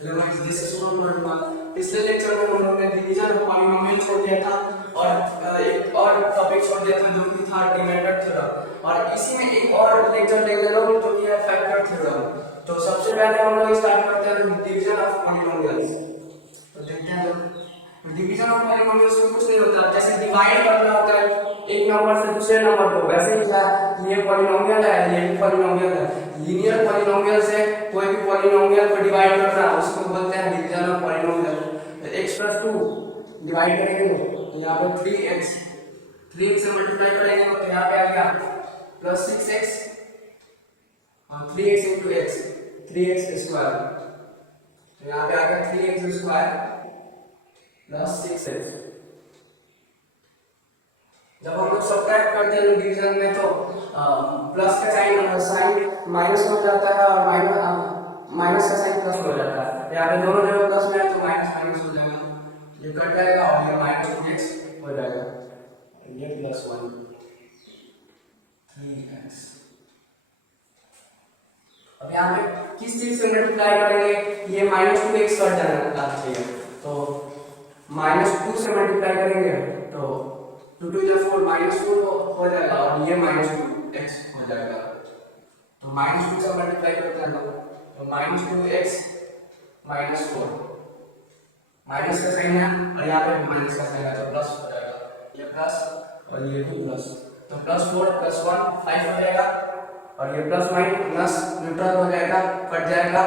Hello guys, this is Shubham Verma. पिछले lecture में हम लोग ने डिवीजन ऑफ पॉलिनोमियल छोड़ दिया था और एक और टॉपिक छोड़ दिया था जो कि था डिमेंडर थ्योरम, और इसी में एक और लेक्चर ले ले लो जो कि है फैक्टर थ्योरम। तो सबसे पहले हम लोग स्टार्ट करते हैं डिवीजन ऑफ पॉलिनोमियल्स। तो देखते हैं डिवीजन ऑफ पॉलिनोमियल्स में कुछ नहीं होता, जैसे डिवाइड करना होता है एक नंबर से दूसरे नंबर को, वैसे ही क्या ये पॉलिनोमियल है, ये भी पॉलिनोमियल है। लीनियर पॉलिनोमियल से कोई भी पॉलिनोमियल को डिवाइड करना उसको बोलते हैं division of polynomial. x + 2 divide करेंगे तो यहाँ पे 3x, 3x से मल्टीप्लाई करेंगे तो यहाँ पे आ गया +6x और 3x × x, 3x²। तो यहाँ पे आ गया 3x² + 6x। जब हम लोग सब्ट्रैक्ट करते हैं डिवीजन में तो प्लस का साइन माइनस हो जाता है और माइनस का साइन प्लस हो जाता है। यहाँ पे दोनों जगह प्लस में है तो माइनस माइनस हो जाएगा, ये कट जाएगा और ये -2x हो जाएगा, ये +1 3x। अब यहाँ पे किस चीज से मल्टीप्लाई करेंगे, ये -2x कट जाना चाहिए तो -2 से मल्टीप्लाई करेंगे तो 2 × 4 -4 हो जाएगा और ये -2x हो जाएगा। तो -2 से मल्टीप्लाई करते हैं तो -2x -4, माइनस का साइन है और यहाँ पे माइनस का साइन है तो प्लस हो जाएगा, ये प्लस और ये भी प्लस, तो +4 + 1 5 हो जाएगा और ये प्लस माइनस न्यूट्रल हो जाएगा, कट जाएगा,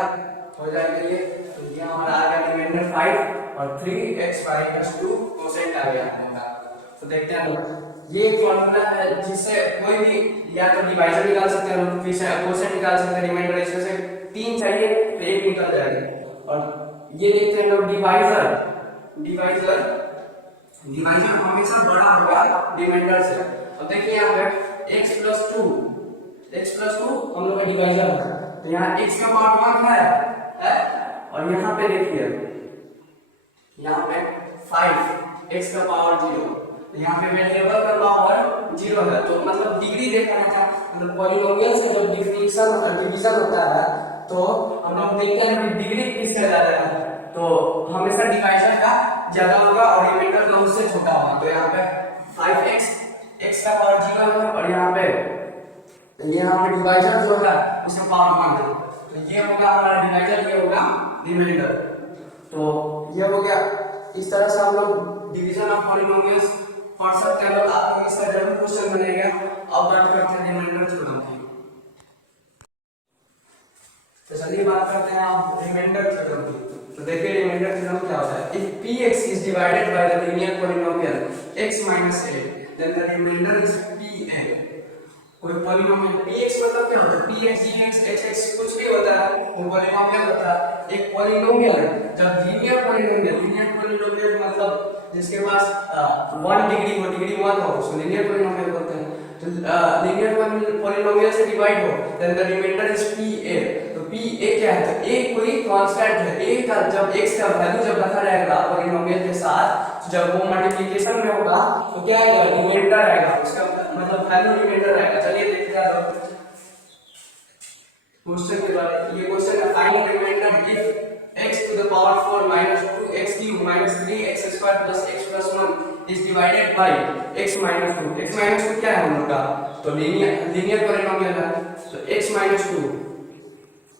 हो जाएगा ये। तो ये हमारा आ गया रिमाइंडर 5 और 3x - 2 कोसेंट आ गया हमारा। तो देखते हैं ये एक फॉर्मूला है जिससे कोई भी या तो डिवाइजर निकाल सकते हैं, फिर से कोसेंट निकाल सकते हैं, रिमाइंडर इसमें से 3 चाहिए तो एक निकल जाएगा। और ये देखते हैं लोग डिवाइजर हमेशा बड़ा होगा रिमाइंडर से। अब देखिए यहाँ पे x + 2 हम लोग का डिवाइजर है तो यहाँ x का पावर 1 है और यहाँ पे देखिए यहाँ पे 5 x का पावर 0, यहाँ पे वेरिएबल का पावर 0 है तो मतलब डिग्री देखा है, मतलब पॉलिनोमियल से जब डिवीजन होता है तो हम लोग देखते हैं कि डिग्री किसका ज्यादा है, तो हमेशा डिवाइजर का ज्यादा होगा और रिमाइंडर का उससे छोटा होगा। तो यहाँ पे 5x x का पावर 0 है और यहाँ पे डिवाइजर जो है उसका पावर 1 है, तो ये होगा हमारा डिवाइजर, ये होगा रिमाइंडर। तो ये हो गया, इस तरह से हम लोग डिवीजन ऑफ पॉलिनोमियल्स पढ़ सकते हैं। लोग आपको इसका जरूर क्वेश्चन बनेगा। अब बात करते हैं रिमाइंडर थ्योरम की। तो चलिए बात करते हैं आप रिमाइंडर थ्योरम की। तो देखिए रिमाइंडर थ्योरम क्या होता है, if px is divided by the linear polynomial x - a then the remainder is pa। कोई पॉलिनोमियल px मतलब क्या होता है, px gx hx कुछ भी होता है वो पॉलिनोमियल होता है। एक पॉलिनोमियल जब लीनियर पॉलिनोमियल मतलब जिसके पास 1 डिग्री हो, डिग्री 1 हो, उसको लीनियर पॉलिनोमियल बोलते हैं। तो लीनियर पॉलिनोमियल से डिवाइड हो then the remainder is pa। तो pa क्या है, तो a कोई कांस्टेंट है, a का जब x का वैल्यू जब रखा रहेगा पॉलिनोमियल के साथ, जब वो मल्टीप्लिकेशन में होगा तो क्या आएगा, रिमाइंडर आएगा, उसका मतलब वैल्यू रिमाइंडर आएगा। चलिए देखते हैं क्वेश्चन के बारे में। ये क्वेश्चन है find remainder if x to the power 4 minus 2x³ minus 3x² plus x plus 1 is divided by x minus 2। x minus 2 क्या है हम लोग का, तो लीनियर पॉलिनोमियल है तो x minus 2।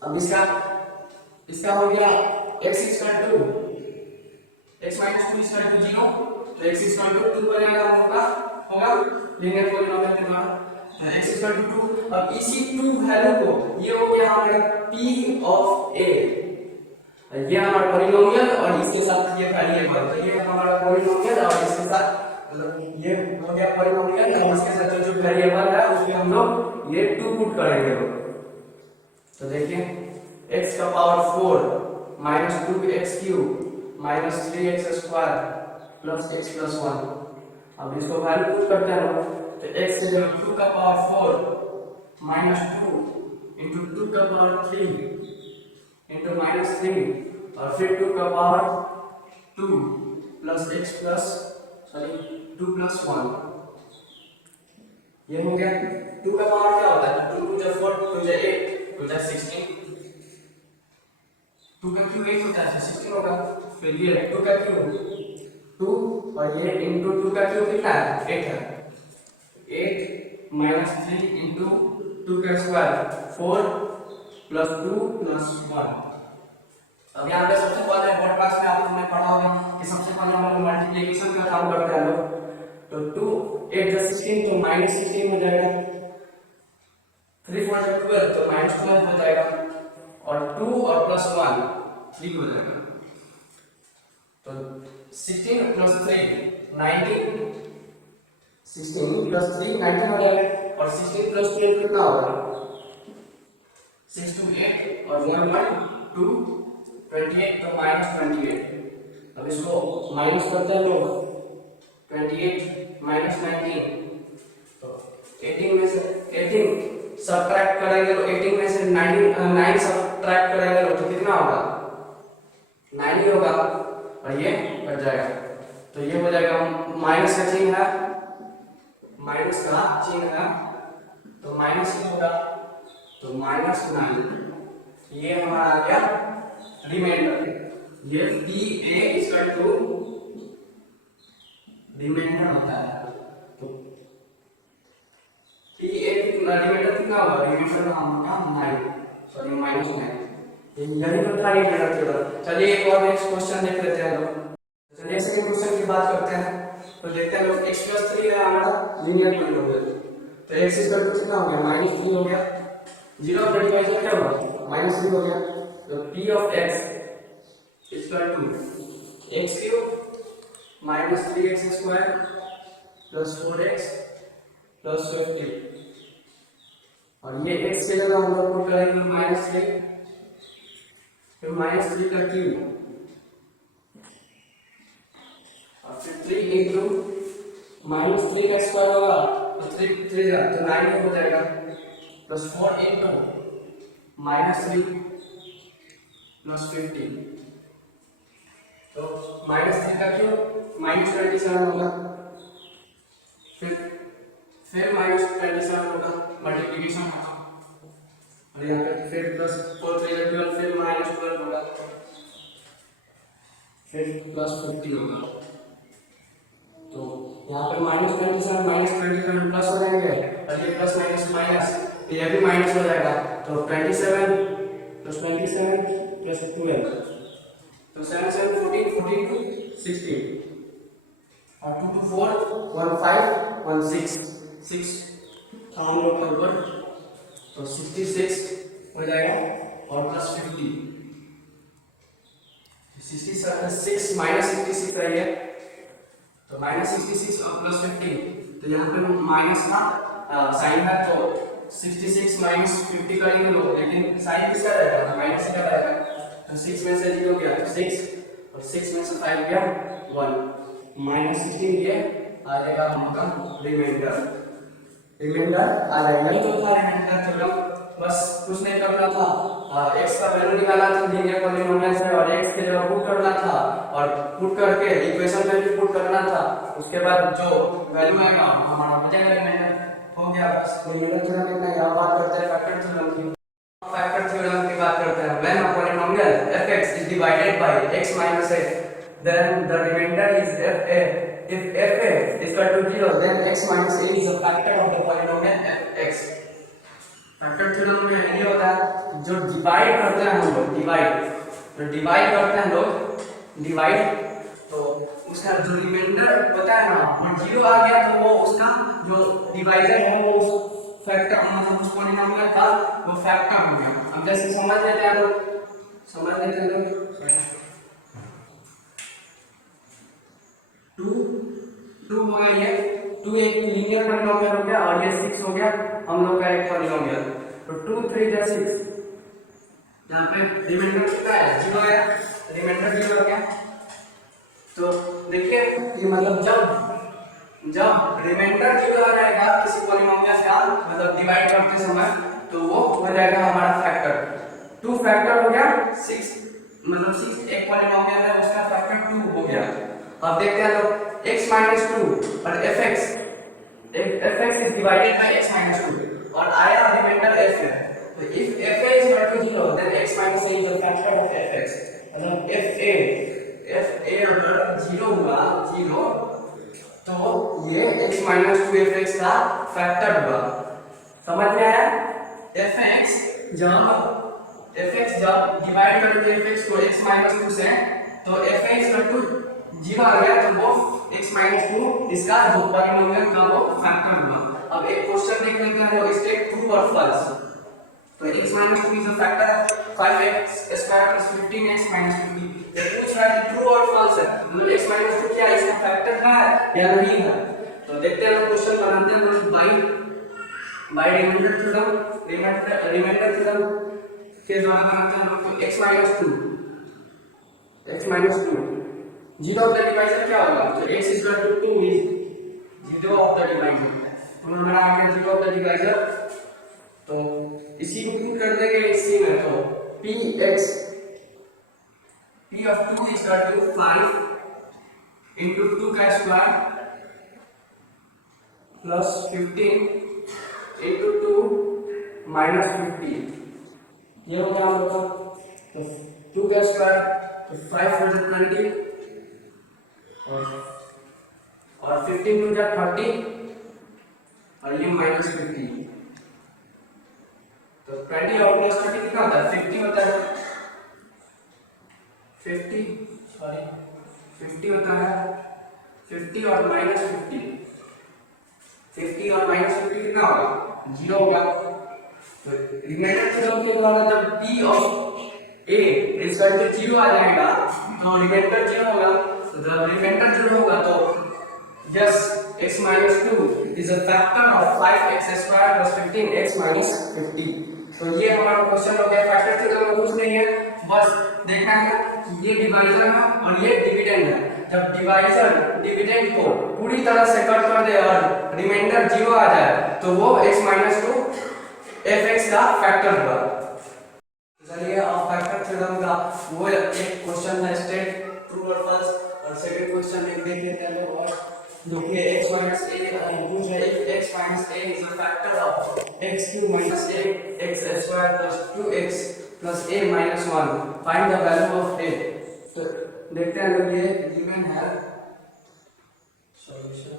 अब इसका हो गया x = 2, x minus 2 = 0 तो x = 2 बनेगा हम लोग होगा लीनियर पॉलिनोमियल के द्वारा x = 2। अब इसी 2 वैल्यू को ये हो गया हमारा p of a, ये हमारा पॉलिनोमियल और इसके साथ ये वेरिएबल, तो ये हमारा पॉलिनोमियल और इसके साथ मतलब ये हो गया पॉलिनोमियल और इसके साथ जो वेरिएबल है उसमें हम लोग ये 2 पुट करेंगे। तो देखिए x का power 4 minus 2x³ minus 3x² plus x plus 1। अब इसको वैल्यू पुट करते हैं तो x से 2 का पावर 4 minus 2 into 2 का पावर 3 into -3 और फिर 2 का power 2 plus x plus 2 plus 1। ये हो गया 2 का पावर क्या होता है, 2 × 4 × 8 × 16 2 का क्यूब 8 होता है 16 होगा। फिर ये 2 का क्यूब 2 और ये इनटू 2 का क्यूब कितना है 8 है। 8 माइनस 3 इनटू 2 का स्क्वायर 4 प्लस 2 प्लस 1। अब यहाँ पे सबसे पहले बोर्ड क्लास में आप लोगों ने पढ़ा होगा कि सबसे पहले हम लोग मल्टीप्लिकेशन का काम करते हैं लोग। तो 2 8 + 16 तो -16 हो जाएगा। 3 4 12 तो -12 हो जाएगा और 2 और प्लस 1 3 हो जाएगा। तो 16 प्लस 3 19 16 प्लस 3 19 हो जाएगा और 16 प्लस 12 कितना होगा 6 2 8 और 1 1 2 28 तो -28। अब इसको माइनस करते हैं लोग 28 माइनस 19 तो 18 में से 18 सब्ट्रैक्ट करेंगे तो 18 में से 9 सब्ट्रैक्ट करेंगे तो कितना होगा 9 ही होगा और ये कट जाएगा। तो ये हो जाएगा माइनस का चिन्ह है माइनस का चिन्ह है तो माइनस ही होगा तो -9 ये हमारा आ गया रिमाइंडर। ये PA इक्वल टू रिमाइंडर होता है। तो PA रिमाइंडर कितना होगा रिमाइंडर हमारा 9 सॉरी -9 यही तो था रिमाइंडर थ्योरम। चलिए एक और नेक्स्ट क्वेश्चन देख लेते हैं लोग। चलिए सेकंड क्वेश्चन की बात करते हैं। तो देखते हैं लोग x + 3 है हमारा लीनियर पॉलिनोमियल। तो x इक्वल टू कितना हो गया -3 हो गया 0 पर डिवाइड क्या होगा -3 हो गया। तो p of x equal to x³ minus 3x² plus 4x plus 50 और ये x के जगह हम लोग पुट करेंगे -3 फिर -3 का क्यूब और फिर 3 इनटू -3 का स्क्वायर होगा तो 3 3 तो 9 हो जाएगा प्लस 4 इनटू -3 प्लस 50 तो -3 का क्यूब -27 होगा फिर -27 होगा मल्टीप्लिकेशन होगा और यहाँ पे फिर प्लस 4 3 12 फिर -12 होगा फिर प्लस 50 होगा। तो यहाँ पर -27 प्लस हो जाएंगे और ये प्लस माइनस तो ये भी माइनस हो जाएगा। तो 27 प्लस 27 प्लस 12 तो 7 7 14 14 to 16 और 2 to 4 1 5 1 6 6 हम लोग का ऊपर तो 66 हो जाएगा और प्लस 50 66 -66 है तो -66 और प्लस 50 तो यहाँ पे माइनस का साइन है तो 66 -50 करेंगे लोग लेकिन साइन किसका रहेगा माइनस का रहेगा। तो 6 में से 0 गया तो 6 और 6 में से 5 गया 1 -16 ये आ जाएगा हमारा रिमाइंडर आ जाएगा। तो था रिमाइंडर थ्योरम बस कुछ नहीं करना था x का वैल्यू निकालना था लीनियर पॉलिनोमियल से और x के जगह पुट करना था और पुट करके इक्वेशन में भी पुट करना था। उसके बाद जो वैल्यू आएगा हमारा हो जाएगा रिमाइंडर हो गया बस। रिमाइंडर थ्योरम इतना यहाँ बात करते हैं फैक्टर थ्योरम की। फैक्टर थ्योरम की बात करते हैं when a polynomial fx is divided by x minus a then the remainder is fa if fa is equal to 0 then x minus a is a factor of the polynomial fx। Factor theorem में ये होता है जो divide करते हैं हम लोग divide करते हैं लोग डिवाइड तो उसका जो रिमाइंडर होता है ना वो 0 आ गया तो वो उसका जो डिवाइजर है वो उस फैक्टर मतलब उस पॉलिनोमियल का वो फैक्टर हो गया। अब जैसे समझ लेते हैं लोग 2 हो गया ये 2 एक लीनियर पॉलिनोमियल हो गया और ये 6 हो गया हम लोग का एक पॉलिनोमियल। तो 2 3 जा 6 यहाँ पे रिमाइंडर कितना है 0 है रिमाइंडर 0 हो गया। तो देखिए ये मतलब जब रिमाइंडर 0 आ जाएगा किसी पॉलिनोमियल का मतलब डिवाइड करते समय तो वो हो जाएगा हमारा फैक्टर 2 फैक्टर हो गया 6 मतलब 6 एक पॉलिनोमियल है उसका फैक्टर 2 हो गया। अब देखते हैं लोग x minus 2 और fx is divided by x minus 2 और आया रिमाइंडर f है तो if fa is equal to 0 then x minus a is the factor of fx, मतलब fa अगर 0 हुआ 0 तो ये x minus 2fx का फैक्टर हुआ। समझ में आया? fx जब डिवाइड करोगे fx को x minus 2 से तो fa is equal to 0 आ गया, तो वो x minus 2 इसका जो पॉलिनोमियल का वो फैक्टर हुआ। अब एक क्वेश्चन देख लेते हैं, वो स्टेट ट्रू और फॉल्स। तो x minus 2 is a factor 5x square plus 15x minus 50। ये पूछ रहा है ट्रू और फॉल्स है, मतलब x minus 2 क्या इसका फैक्टर है या नहीं है। तो देखते हैं, क्वेश्चन बनाते हैं दोस्तों बाय रिमाइंडर थ्योरम के द्वारा बनाते हैं लोग। तो x minus 2 zero of the divisor क्या होगा? तो x is equal to 2 is zero of the divisor. तो हमारा आ गया जीरो ऑफ द डिवाइजर, तो इसी को पुट कर देंगे इसी में। तो p of 2 is equal to 5 into 2 का स्क्वायर plus 15 into 2 minus 50, ये हो गया हम लोग का। तो 2 का स्क्वायर तो 5 for the 20 और 15 टू जा 30 और ये minus 50। तो 20 और प्लस 30 कितना होता है? 50 होता है। 50 होता है। 50 और माइनस 50 कितना होगा? 0 होगा। तो रिमाइंडर थ्योरम के द्वारा जब p of a is equal to 0 आ जाएगा तो रिमाइंडर 0 होगा। तो जब रिमाइंडर 0 होगा तो yes x minus 2 is a factor of 5x square plus 15x minus 50। तो ये हमारा क्वेश्चन हो गया। फैक्टर थ्योरम में कुछ नहीं है, बस देखना है कि ये डिवाइजर है और ये डिविडेंड है। जब डिवाइजर डिविडेंड को पूरी तरह से कट कर दे और रिमाइंडर 0 आ जाए तो वो x minus 2 fx का फैक्टर होगा। चलिए अब फैक्टर थ्योरम का वो एक क्वेश्चन है स्टेट ट्रू और फॉल्स, और सेकंड क्वेश्चन देख लेते हैं लोग। और देखिए x minus a का पूछ रहा है if x minus a is a factor of x cube minus a x square plus 2x plus a minus 1, find the value of a। तो देखते हैं लोग, ये गिवन है सॉल्यूशन।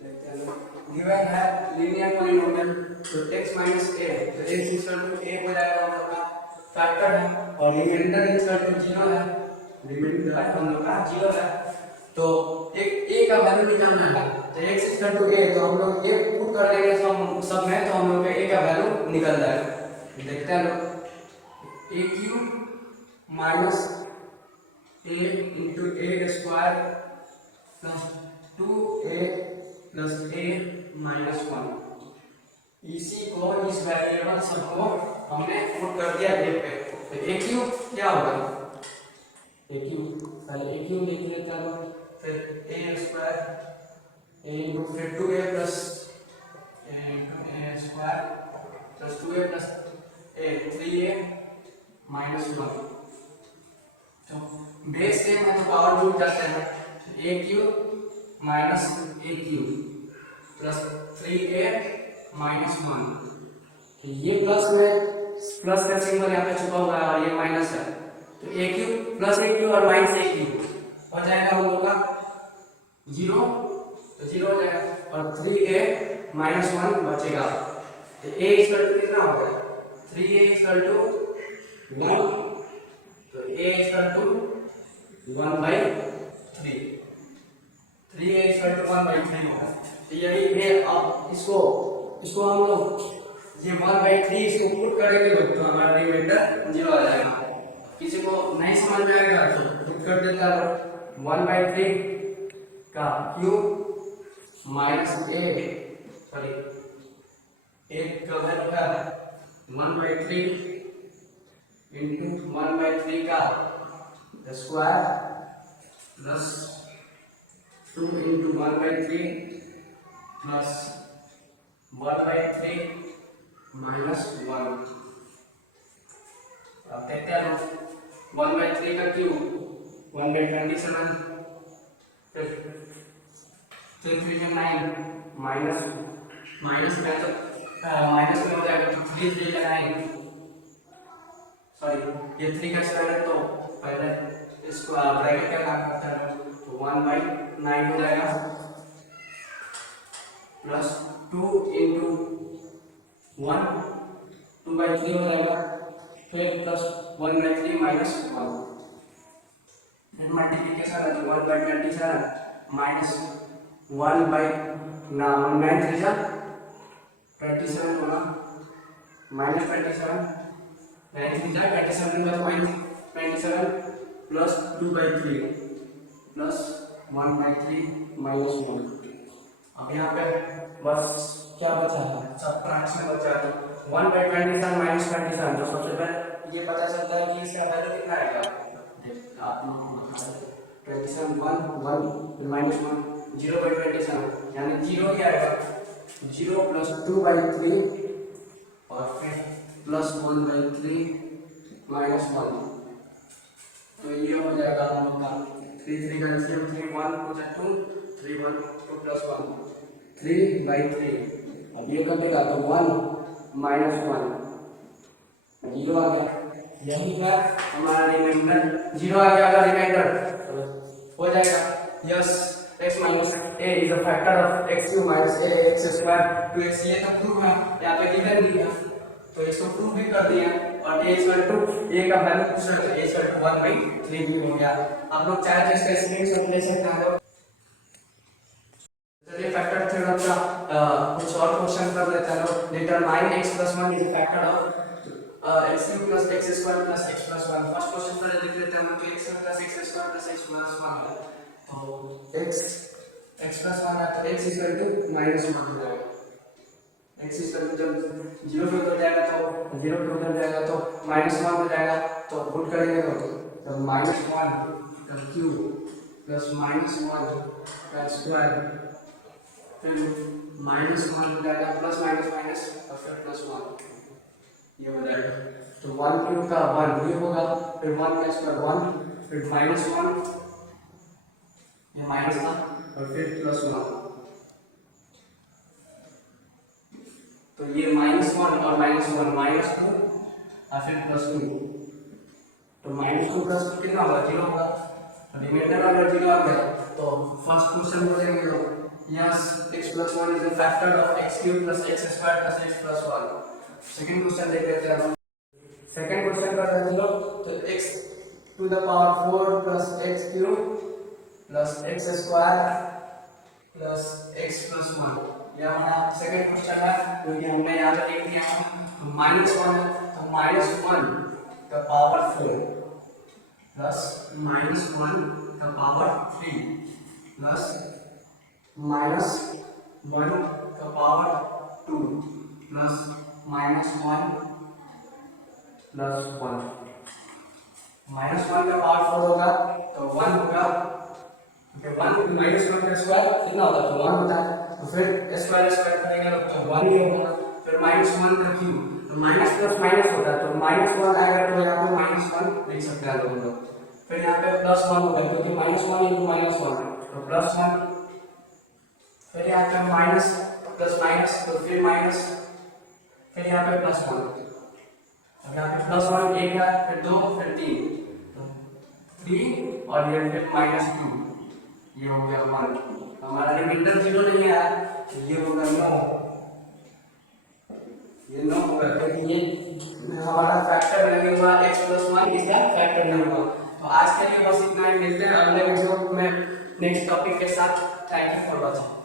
देखते हैं लोग, गिवन है लीनियर पॉलिनोमियल। तो x minus a तो x is equal to a हो जाएगा हम लोग का फैक्टर है, और रिमाइंडर is equal to 0 है। रिमाइंडर हम लोग का 0 है, तो एक a का वैल्यू निकालना है। तो x is equal to a, तो हम लोग a पुट कर देंगे सब में, तो हम लोग का a का वैल्यू निकल जाएगा। देखते हैं लोग, a cube minus a into a square plus 2a plus a minus 1। इसी को इस वेरिएबल सबको हमने पुट कर दिया a पे। तो a क्यूब क्या होगा? a क्यूब पहले a क्यूब लिख लेते हैं, फिर a स्क्वायर a इंटू फिर 2a plus a square plus 2a plus a 3a minus 1। तो बेस सेम है तो पावर रूट करते हैं, a cube minus a cube plus 3a minus 1। ये प्लस में प्लस का सिंबल यहाँ पे छुपा हुआ है और ये माइनस है, तो a cube plus a cube और माइनस a क्यूब हो जाएगा हम लोग का 0, तो 0 हो जाएगा और 3a माइनस 1 बचेगा। तो a इक्वल टू कितना होगा? 3a इक्वल टू 1, तो a equal to 1/3, 3a equal to 1/3 होगा। तो यही है। अब इसको हम लोग ये 1/3 इसको पुट करेंगे तो हमारा रिमाइंडर 0 आ जाएगा। किसी को नहीं समझ में आएगा तो पुट कर देता है 1/3 का क्यूब माइनस एक का वैल्यू क्या है? 1/3 इंटू 1/3 का square plus 2 into 1/3 plus 1/3 minus 1। अब देखते हैं 1/3 का क्यूब 1/27, फिर 9 माइनस में तो माइनस में हो जाएगा तो 3 3 लगाएंगे, सॉरी ये 3 का स्क्वायर है तो पहले इसको ब्रैकेट क्या काम करता है तो 1/9 हो जाएगा प्लस 2 into 1 2/3 हो जाएगा, फिर प्लस 1/3 माइनस 1, फिर मल्टीप्लिकेशन है तो 1/27 माइनस 1/9 3 27 होगा माइनस 27 9 3 27 27 प्लस 2/3 प्लस 1/3 माइनस 1। अब यहाँ पे बस क्या बचा है, सब फ्रैक्शन बचा है, 1/27 माइनस 27, तो सबसे पहले ये पता चलता है कि इसका वैल्यू कितना आएगा, आप लोग 27 1 1 माइनस 1 0/27 यानी 0 ही आएगा, 0 प्लस 2/3 और फिर प्लस 1/3 माइनस 1, तो ये हो जाएगा हम लोग का 3 3 का एलसीएम 3 1 हो जाए 2 3 1 2 प्लस 1 3/3, अब ये कटेगा तो 1 माइनस 1 0 आ गया, यही है हमारा रिमाइंडर, 0 आ गया अगर रिमाइंडर हो जाएगा yes x minus a is a factor of x cube minus a x square, तो ये तो प्रूव है, यहाँ पे गिवन नहीं है तो इसको प्रूव भी कर दिया, और a इक्वल टू a का वैल्यू पूछ रहे थे, a इक्वल टू 1/3 भी हो गया। आप लोग चाहे तो इसका स्क्रीनशॉट ले सकते हैं। चलिए फैक्टर थ्योरम का कुछ और क्वेश्चन कर लेते हैं लोग। Determine x + 1 is a factor of x cube plus x square plus x plus 1। First question पहले देख लेते हैं हम कि x plus x square plus x plus 1 है, तो x plus 1 है तो x इक्वल टू -1 हो जाएगा, x इक्वल टू जब 0 पे उतर जाएगा तो 0 पे उतर जाएगा तो -1 हो जाएगा, तो पुट करेंगे तो -1 का क्यूब प्लस -1 का स्क्वायर, फिर -1 हो जाएगा प्लस माइनस माइनस और फिर +1 ये हो जाएगा, तो 1 क्यूब का 1 ये होगा, फिर 1 का स्क्वायर 1, फिर -1 ये माइनस था और फिर +1, तो ये -1 और -1 -2 और फिर +2, तो -2 +2 कितना होगा 0 होगा, तो रिमाइंडर अगर 0 आ गया तो फर्स्ट क्वेश्चन बोलेंगे लोग yes x + 1 is a factor of x cube + x square + x + 1। Second question देख लेते हैं हम, सेकंड क्वेश्चन कर रहे हैं लोग, तो x to the power 4 + x cube plus x square plus x plus 1, यह हमारा सेकंड क्वेश्चन है, क्योंकि हमने यहाँ पे लिख दिया है तो -1 तो -1 का पावर 4 प्लस -1 का पावर 3 प्लस -1 का पावर 2 प्लस -1 प्लस 1, -1 का पावर 4 होगा तो 1 होगा, 1 का स्क्वायर कितना होता है तो 1 होता है, तो फिर स्क्वायर करेंगे तो 1 ही होगा, फिर -1 का क्यूब तो माइनस प्लस माइनस होता है, तो -1 आएगा तो यहाँ पे -1 लिख सकते हैं लोग, फिर यहाँ पे +1 होगा क्योंकि -1 × -1 तो +1, फिर यहाँ पे माइनस प्लस माइनस तो फिर माइनस, फिर यहाँ पे +1, अब यहाँ पे +1 1 है, फिर 2 फिर 3 और ये फिर -2, ये हो गया हमारा रिमाइंडर 0 नहीं है, ये होगा 9, ये 9 होगा क्योंकि ये हमारा फैक्टर नहीं हुआ, x + 1 इसका फैक्टर नहीं हुआ। तो आज के लिए बस इतना ही, मिलते हैं अगले वीडियो में नेक्स्ट टॉपिक के साथ। Thank you for watching.